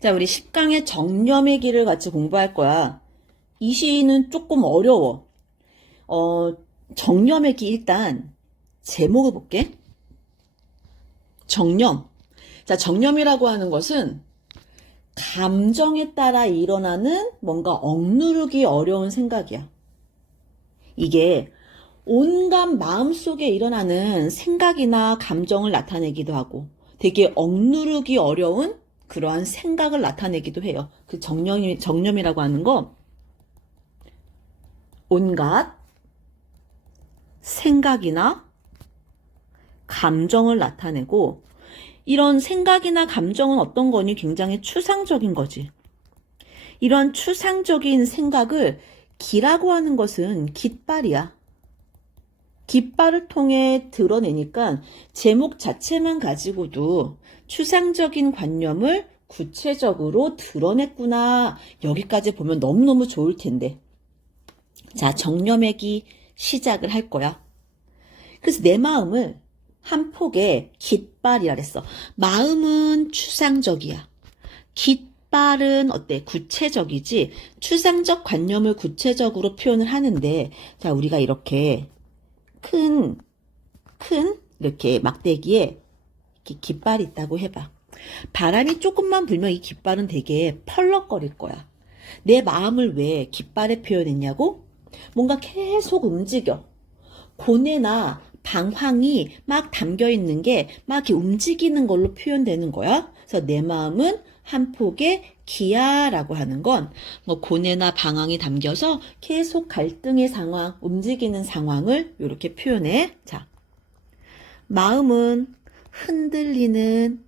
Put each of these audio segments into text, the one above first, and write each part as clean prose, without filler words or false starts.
자, 우리 10강의 정념의 길을 같이 공부할 거야. 이 시는 조금 어려워. 정념의 길 일단 제목을 볼게. 정념. 자, 정념이라고 하는 것은 감정에 따라 일어나는 뭔가 억누르기 어려운 생각이야. 이게 온갖 마음속에 일어나는 생각이나 감정을 나타내기도 하고 되게 억누르기 어려운 그러한 생각을 나타내기도 해요. 그 정념이라고 하는 거 온갖 생각이나 감정을 나타내고 이런 생각이나 감정은 어떤 거니? 굉장히 추상적인 거지. 이런 추상적인 생각을 기라고 하는 것은 깃발이야. 깃발을 통해 드러내니까 제목 자체만 가지고도 추상적인 관념을 구체적으로 드러냈구나. 여기까지 보면 너무너무 좋을 텐데. 자, 정념의기 시작을 할 거야. 그래서 내 마음을 한 폭의 깃발이라 그랬어. 마음은 추상적이야. 깃발은 어때? 구체적이지. 추상적 관념을 구체적으로 표현을 하는데, 자, 우리가 이렇게 큰 이렇게 막대기에 이렇게 깃발이 있다고 해봐. 바람이 조금만 불면 이 깃발은 되게 펄럭거릴 거야. 내 마음을 왜 깃발에 표현했냐고? 뭔가 계속 움직여. 고뇌나 방황이 막 담겨 있는 게 막 이렇게 움직이는 걸로 표현되는 거야. 그래서 내 마음은 한 폭의 기야라고 하는 건 뭐 고뇌나 방황이 담겨서 계속 갈등의 상황, 움직이는 상황을 이렇게 표현해. 자, 마음은 흔들리는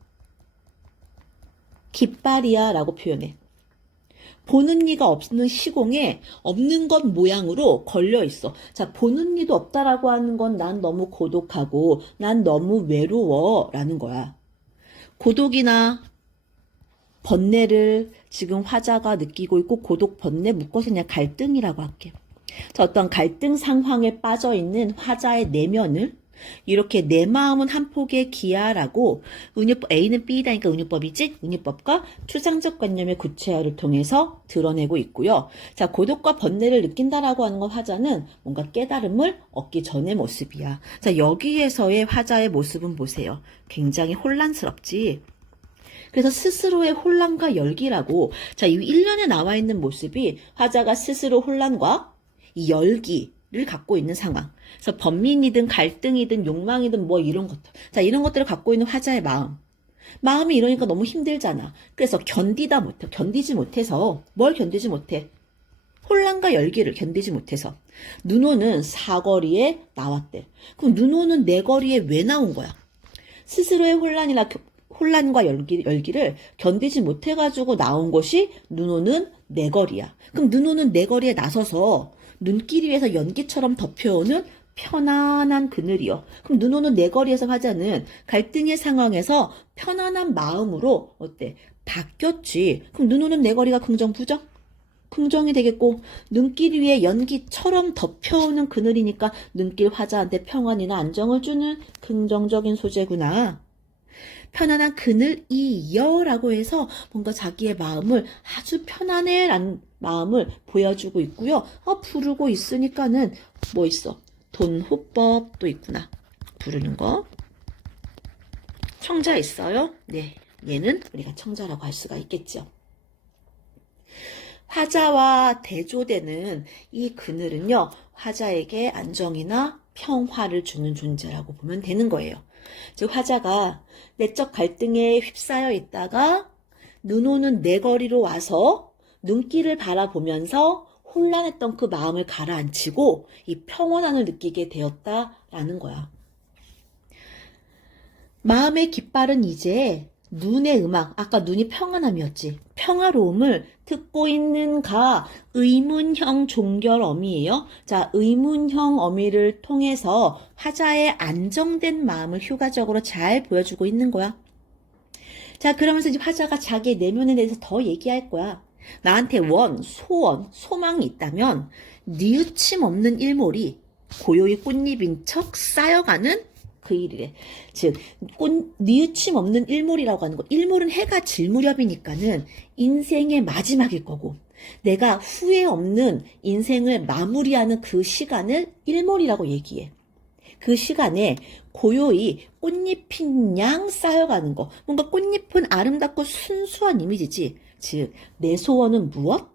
깃발이야 라고 표현해. 보는 이가 없는 시공에 없는 것 모양으로 걸려 있어. 자, 보는 이도 없다라고 하는 건 난 너무 고독하고 난 너무 외로워 라는 거야. 고독이나 번뇌를 지금 화자가 느끼고 있고 고독, 번뇌 묶어서 그냥 갈등이라고 할게. 자, 어떤 갈등 상황에 빠져 있는 화자의 내면을 이렇게 내 마음은 한 폭의 기야라고 은유법, A는 B다니까 은유법이지? 은유법과 추상적 관념의 구체화를 통해서 드러내고 있고요. 자, 고독과 번뇌를 느낀다라고 하는 건 화자는 뭔가 깨달음을 얻기 전의 모습이야. 자, 여기에서의 화자의 모습은 보세요. 굉장히 혼란스럽지? 그래서 스스로의 혼란과 열기라고, 자, 이 1년에 나와 있는 모습이 화자가 스스로 혼란과 이 열기를 갖고 있는 상황. 그래서 번민이든 갈등이든 욕망이든 뭐 이런 것들. 자, 이런 것들을 갖고 있는 화자의 마음. 마음이 이러니까 너무 힘들잖아. 그래서 견디지 못해서, 뭘 견디지 못해? 혼란과 열기를 견디지 못해서. 눈오는 사거리에 나왔대. 그럼 눈오는 내 거리에 왜 나온 거야? 스스로의 혼란과 열기를 견디지 못해가지고 나온 것이 눈오는 내 거리야. 그럼 눈오는 내 거리에 나서서 눈길 위에서 연기처럼 덮여오는 편안한 그늘이요. 그럼 눈오는 내 거리에서 화자는 갈등의 상황에서 편안한 마음으로 어때? 바뀌었지. 그럼 눈오는 내 거리가 긍정, 부정? 긍정이 되겠고 눈길 위에 연기처럼 덮여오는 그늘이니까 눈길 화자한테 평안이나 안정을 주는 긍정적인 소재구나. 편안한 그늘이여 라고 해서 뭔가 자기의 마음을 아주 편안해 라는 마음을 보여주고 있고요. 부르고 있으니까는 뭐 있어? 돈호법도 있구나. 부르는 거. 청자 있어요? 네. 얘는 우리가 청자라고 할 수가 있겠죠. 화자와 대조되는 이 그늘은요. 화자에게 안정이나 평화를 주는 존재라고 보면 되는 거예요. 즉 화자가 내적 갈등에 휩싸여 있다가 눈 오는 내 거리로 와서 눈길을 바라보면서 혼란했던 그 마음을 가라앉히고 이 평온함을 느끼게 되었다라는 거야. 마음의 깃발은 이제 눈의 음악, 아까 눈이 평안함이었지. 평화로움을 듣고 있는가 의문형 종결 어미예요. 자, 의문형 어미를 통해서 화자의 안정된 마음을 효과적으로 잘 보여주고 있는 거야. 자, 그러면서 이제 화자가 자기의 내면에 대해서 더 얘기할 거야. 나한테 소원, 소망이 있다면 뉘우침 없는 일몰이 고요히 꽃잎인 척 쌓여가는 그 일이래. 즉, 뉘우침 없는 일몰이라고 하는 거. 일몰은 해가 질 무렵이니까는 인생의 마지막일 거고, 내가 후회 없는 인생을 마무리하는 그 시간을 일몰이라고 얘기해. 그 시간에 고요히 꽃잎인 양 쌓여가는 거. 뭔가 꽃잎은 아름답고 순수한 이미지지. 즉, 내 소원은 무엇?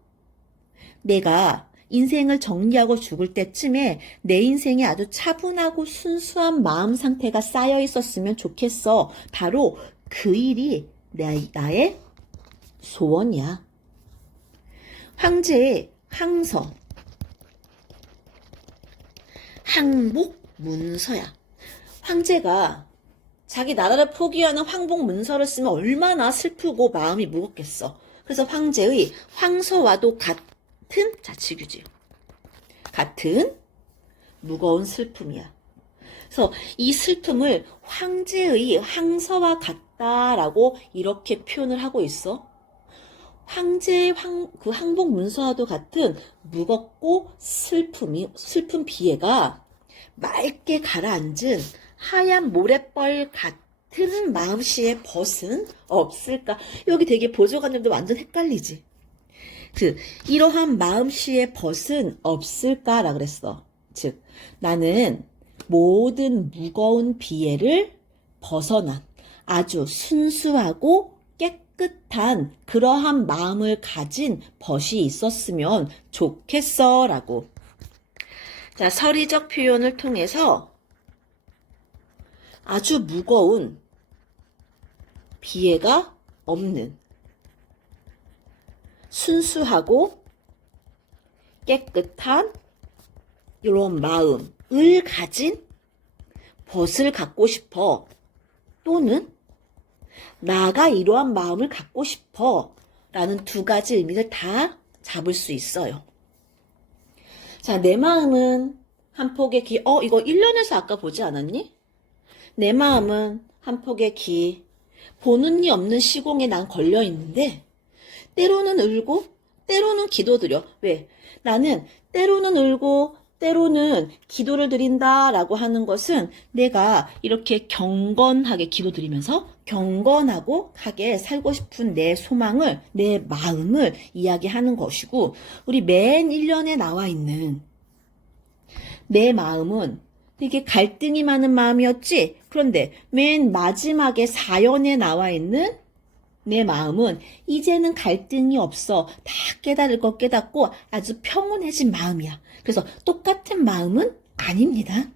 내가 인생을 정리하고 죽을 때쯤에 내 인생에 아주 차분하고 순수한 마음 상태가 쌓여 있었으면 좋겠어. 바로 그 일이 나의 소원이야. 황제의 항서, 항복 문서야. 황제가 자기 나라를 포기하는 황복 문서를 쓰면 얼마나 슬프고 마음이 무겁겠어. 그래서 황제의 황서와도 같은 자치규지. 같은 무거운 슬픔이야. 그래서 이 슬픔을 황제의 황서와 같다라고 이렇게 표현을 하고 있어. 황제의 그 항복 문서와도 같은 무겁고 슬픈 비애가 맑게 가라앉은 하얀 모래벌 같은 마음씨의 벗은 없을까? 여기 되게 보조관님도 완전 헷갈리지? 이러한 마음씨의 벗은 없을까라 그랬어. 즉, 나는 모든 무거운 비애를 벗어난 아주 순수하고 깨끗한 그러한 마음을 가진 벗이 있었으면 좋겠어 라고. 자, 서리적 표현을 통해서 아주 무거운 비애가 없는 순수하고 깨끗한 이런 마음을 가진 벗을 갖고 싶어. 또는 나가 이러한 마음을 갖고 싶어 라는 두 가지 의미를 다 잡을 수 있어요. 자, 내 마음은 한 폭의 기. 이거 1년에서 아까 보지 않았니? 내 마음은 한 폭의 기. 보는 이 없는 시공에 난 걸려 있는데 때로는 울고 때로는 기도드려. 왜? 나는 때로는 울고 때로는 기도를 드린다라고 하는 것은 내가 이렇게 경건하게 기도드리면서 경건하고 하게 살고 싶은 내 소망을, 내 마음을 이야기하는 것이고, 우리 맨 1년에 나와 있는 내 마음은 되게 갈등이 많은 마음이었지? 그런데 맨 마지막에 4연에 나와 있는 내 마음은 이제는 갈등이 없어. 다 깨달을 것 깨닫고 아주 평온해진 마음이야. 그래서 똑같은 마음은 아닙니다.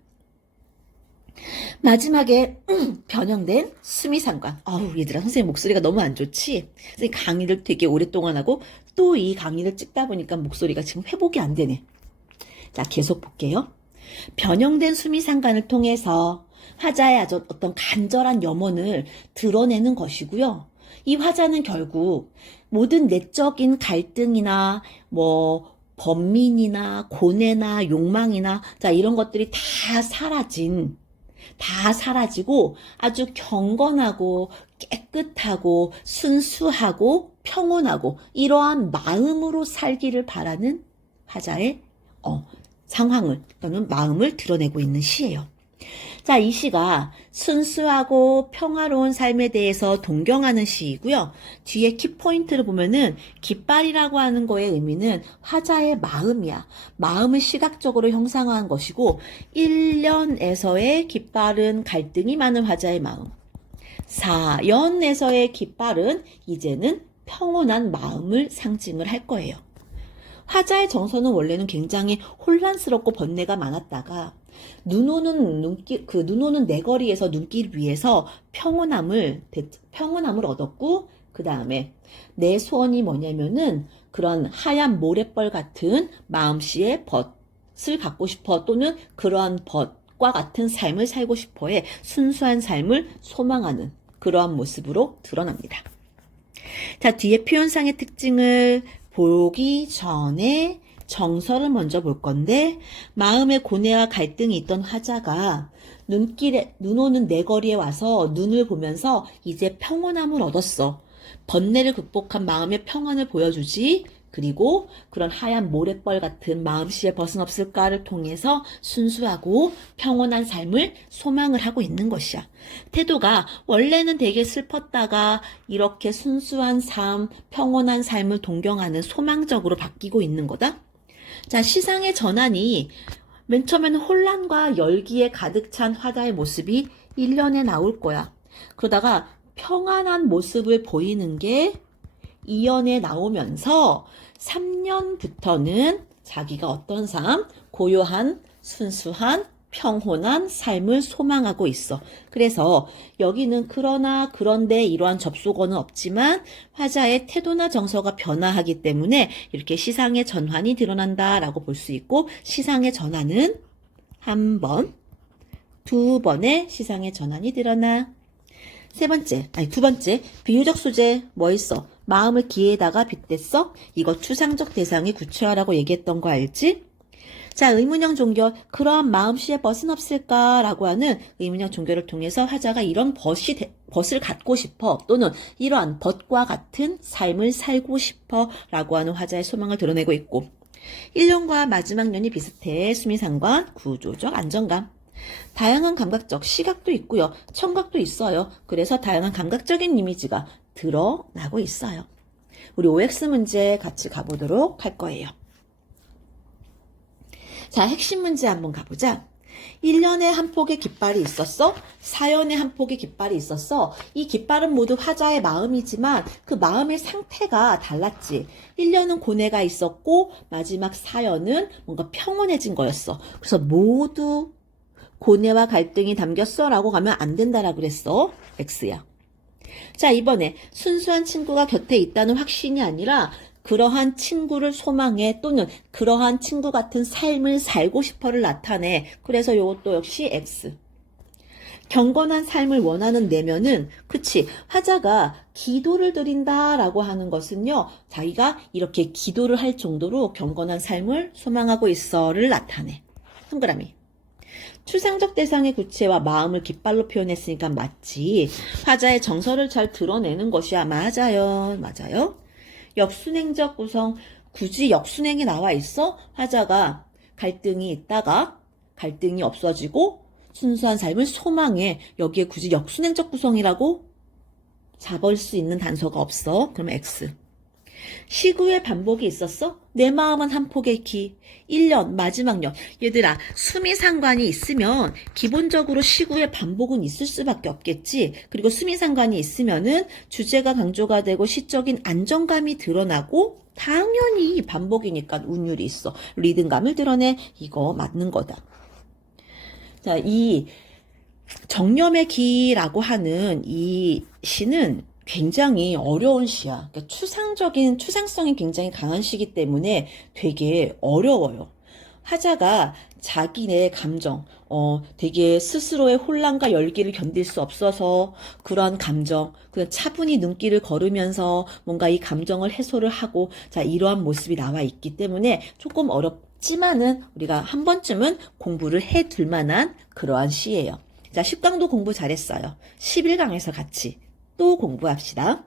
마지막에 변형된 수미상관. 얘들아, 선생님 목소리가 너무 안 좋지? 선생님 강의를 되게 오랫동안 하고 또 이 강의를 찍다 보니까 목소리가 지금 회복이 안 되네. 자, 계속 볼게요. 변형된 수미상관을 통해서 화자의 아주 어떤 간절한 염원을 드러내는 것이고요. 이 화자는 결국 모든 내적인 갈등이나 번민이나 고뇌나 욕망이나 자 이런 것들이 다 사라지고 아주 경건하고 깨끗하고 순수하고 평온하고 이러한 마음으로 살기를 바라는 화자의 상황을 또는 마음을 드러내고 있는 시예요. 자, 이 시가 순수하고 평화로운 삶에 대해서 동경하는 시이고요. 뒤에 키포인트를 보면은 깃발이라고 하는 거의 의미는 화자의 마음이야. 마음을 시각적으로 형상화한 것이고 1년에서의 깃발은 갈등이 많은 화자의 마음. 4연에서의 깃발은 이제는 평온한 마음을 상징을 할 거예요. 화자의 정서는 원래는 굉장히 혼란스럽고 번뇌가 많았다가 눈 오는 내거리에서 눈길 위에서 평온함을 얻었고, 그 다음에 내 소원이 뭐냐면은 그런 하얀 모래벌 같은 마음씨의 벗을 갖고 싶어, 또는 그러한 벗과 같은 삶을 살고 싶어해 순수한 삶을 소망하는 그러한 모습으로 드러납니다. 자, 뒤에 표현상의 특징을 보기 전에 정서를 먼저 볼 건데, 마음의 고뇌와 갈등이 있던 화자가 눈 오는 내거리에 와서 눈을 보면서 이제 평온함을 얻었어. 번뇌를 극복한 마음의 평안을 보여주지. 그리고 그런 하얀 모래벌 같은 마음씨에 벗은 없을까를 통해서 순수하고 평온한 삶을 소망을 하고 있는 것이야. 태도가 원래는 되게 슬펐다가 이렇게 순수한 삶, 평온한 삶을 동경하는 소망적으로 바뀌고 있는 거다. 자, 시상의 전환이 맨 처음에는 혼란과 열기에 가득 찬 화자의 모습이 1년에 나올 거야. 그러다가 평안한 모습을 보이는 게 2년에 나오면서 3년부터는 자기가 어떤 삶, 고요한, 순수한, 평온한 삶을 소망하고 있어. 그래서 여기는 그러나 그런데 이러한 접속어는 없지만 화자의 태도나 정서가 변화하기 때문에 이렇게 시상의 전환이 드러난다라고 볼 수 있고, 시상의 전환은 한 번, 두 번의 시상의 전환이 드러나. 두 번째, 비유적 소재 뭐 있어? 마음을 기에다가 빗댔어? 이거 추상적 대상이 구체화라고 얘기했던 거 알지? 자, 의문형 종결, 그러한 마음씨에 벗은 없을까라고 하는 의문형 종결을 통해서 화자가 이런 벗을 갖고 싶어, 또는 이러한 벗과 같은 삶을 살고 싶어 라고 하는 화자의 소망을 드러내고 있고, 1년과 마지막 년이 비슷해. 수미상관, 구조적 안정감. 다양한 감각적 시각도 있고요. 청각도 있어요. 그래서 다양한 감각적인 이미지가 드러나고 있어요. 우리 OX 문제 같이 가보도록 할 거예요. 자, 핵심 문제 한번 가보자. 1년에 한 폭의 깃발이 있었어. 4년에 한 폭의 깃발이 있었어. 이 깃발은 모두 화자의 마음이지만 그 마음의 상태가 달랐지. 1년은 고뇌가 있었고 마지막 4년은 뭔가 평온해진 거였어. 그래서 모두 고뇌와 갈등이 담겼어 라고 가면 안 된다라 그랬어. X야. 자, 이번에 순수한 친구가 곁에 있다는 확신이 아니라 그러한 친구를 소망해, 또는 그러한 친구 같은 삶을 살고 싶어를 나타내. 그래서 이것도 역시 X. 경건한 삶을 원하는 내면은, 그치, 화자가 기도를 드린다라고 하는 것은요, 자기가 이렇게 기도를 할 정도로 경건한 삶을 소망하고 있어를 나타내. 동그라미. 추상적 대상의 구체와 마음을 깃발로 표현했으니까 맞지. 화자의 정서를 잘 드러내는 것이야. 맞아요. 맞아요. 역순행적 구성, 굳이 역순행이 나와 있어? 화자가 갈등이 있다가 갈등이 없어지고 순수한 삶을 소망해. 여기에 굳이 역순행적 구성이라고 잡을 수 있는 단서가 없어. 그럼 X. 시구의 반복이 있었어? 내 마음은 한 폭의 기. 1년, 마지막 년. 얘들아, 수미상관이 있으면 기본적으로 시구의 반복은 있을 수밖에 없겠지. 그리고 수미상관이 있으면은 주제가 강조가 되고 시적인 안정감이 드러나고 당연히 반복이니까 운율이 있어. 리듬감을 드러내. 이거 맞는 거다. 자, 이 정념의 기라고 하는 이 시는 굉장히 어려운 시야. 그러니까 추상성이 굉장히 강한 시기 때문에 되게 어려워요. 화자가 자기네 감정, 되게 스스로의 혼란과 열기를 견딜 수 없어서 그러한 감정, 그냥 차분히 눈길을 걸으면서 뭔가 이 감정을 해소를 하고, 자, 이러한 모습이 나와 있기 때문에 조금 어렵지만은 우리가 한 번쯤은 공부를 해둘 만한 그러한 시예요. 자, 10강도 공부 잘했어요. 11강에서 같이 또 공부합시다.